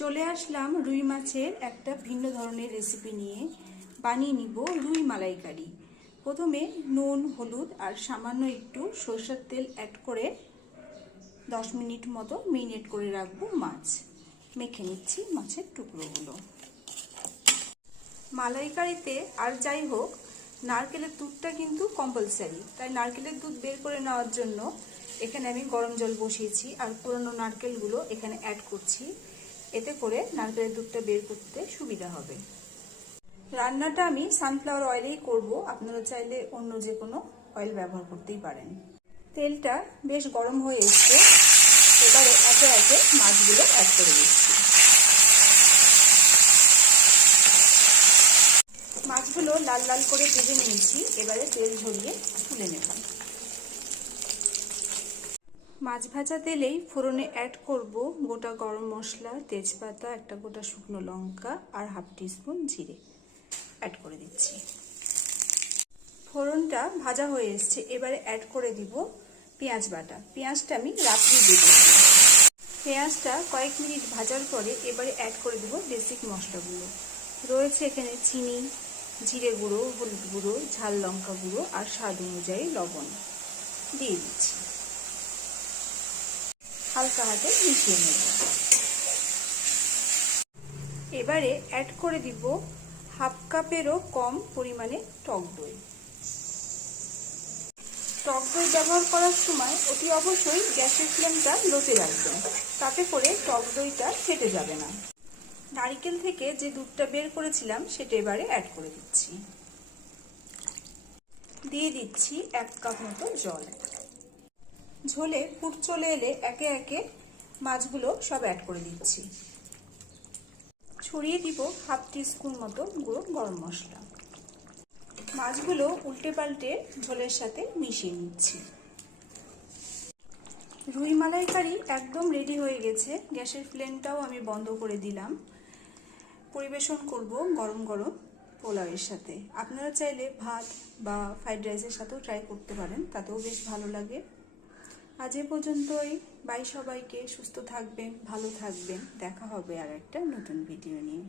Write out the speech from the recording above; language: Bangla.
চলে আসলাম রুই মাছের একটা ভিন্ন ধরনের রেসিপি নিয়ে। বানিয়ে নিব রুই মালাইকারি। প্রথমে নুন, হলুদ আর সামান্য একটু সরষের তেল অ্যাড করে 10 মিনিট মতো মেরিনেট করে রাখবো মাছ। মেখে নিচ্ছি মাছের টুকরোগুলো। মালাইকারিতে আর যাই হোক, নারকেলের দুধটা কিন্তু কম্পালসারি, তাই নারকেলের দুধ বের করে নেওয়ার জন্য এখানে আমি গরম জল বসিয়েছি আর পুরনো নারকেলগুলো এখানে অ্যাড করছি। এতে করে নারকেলের দুধটা বের করতে সুবিধা হবে। রান্নাটা আমি সানফ্লাওয়ার অয়েলেই করব, আপনারা চাইলে অন্য যে কোনো অয়েল ব্যবহার করতেই পারেন। তেলটা বেশ গরম হয়ে এসছে, এবারে একে একে মাছগুলো অ্যাড করে দিচ্ছি। মাছগুলো লাল লাল করে ভেজে নিয়েছি, এবারে তেল ঝরিয়ে তুলে নেব। মাছ ভাজা তেলেই ফোড়নে অ্যাড করব গোটা গরম মশলা, তেজপাতা, একটা গোটা শুকনো লঙ্কা আর হাফ টিস্পুন জিরে অ্যাড করে দিচ্ছি। ফোড়নটা ভাজা হয়ে এসছে, এবারে অ্যাড করে দিব পেঁয়াজ বাটা। পেঁয়াজটা আমি রাত্রি দিয়ে দিচ্ছি। পেঁয়াজটা কয়েক মিনিট ভাজার পরে এবারে অ্যাড করে দিব বেসিক মশলাগুলো। রয়েছে এখানে চিনি, জিরে গুঁড়ো, হলুদ গুঁড়ো, ঝাল লঙ্কা গুঁড়ো আর স্বাদ অনুযায়ী লবণ দিয়ে দিচ্ছি। হালকা হাতে মিশিয়ে নেব। এবারে অ্যাড করে দিব হাফ কাপেরও কম পরিমাণে টক দই। টক দই ব্যবহার করার সময় অতি অবশ্যই গ্যাসের ফ্লেমটা লোতে রাখবেন, তাতে করে টক দইটা ফেটে যাবে না। নারকেল থেকে যে দুধটা বের করেছিলাম সেটা এবারে অ্যাড করে দিচ্ছি। দিয়ে দিচ্ছি 1 কাপ মতো জল। ঝোলে ফুট চলে এলে একে একে মাছগুলো সব অ্যাড করে দিচ্ছি। ছড়িয়ে দিব হাফ টিস্পুন মতো গুঁড়ো গরম মশলা। মাছগুলো উল্টে পাল্টে ঝোলের সাথে মিশিয়ে নিচ্ছি। রুই মালাইকারি একদম রেডি হয়ে গেছে। গ্যাসের ফ্লেমটাও আমি বন্ধ করে দিলাম। পরিবেশন করব গরম গরম পোলাওয়ের সাথে। আপনারা চাইলে ভাত বা ফ্রাইড রাইসের সাথেও ট্রাই করতে পারেন, তাতেও বেশ ভালো লাগে। আজ এ পর্যন্তই। বাই সবাইকে। সুস্থ থাকবেন, ভালো থাকবেন। দেখা হবে আর একটা নতুন ভিডিও নিয়ে।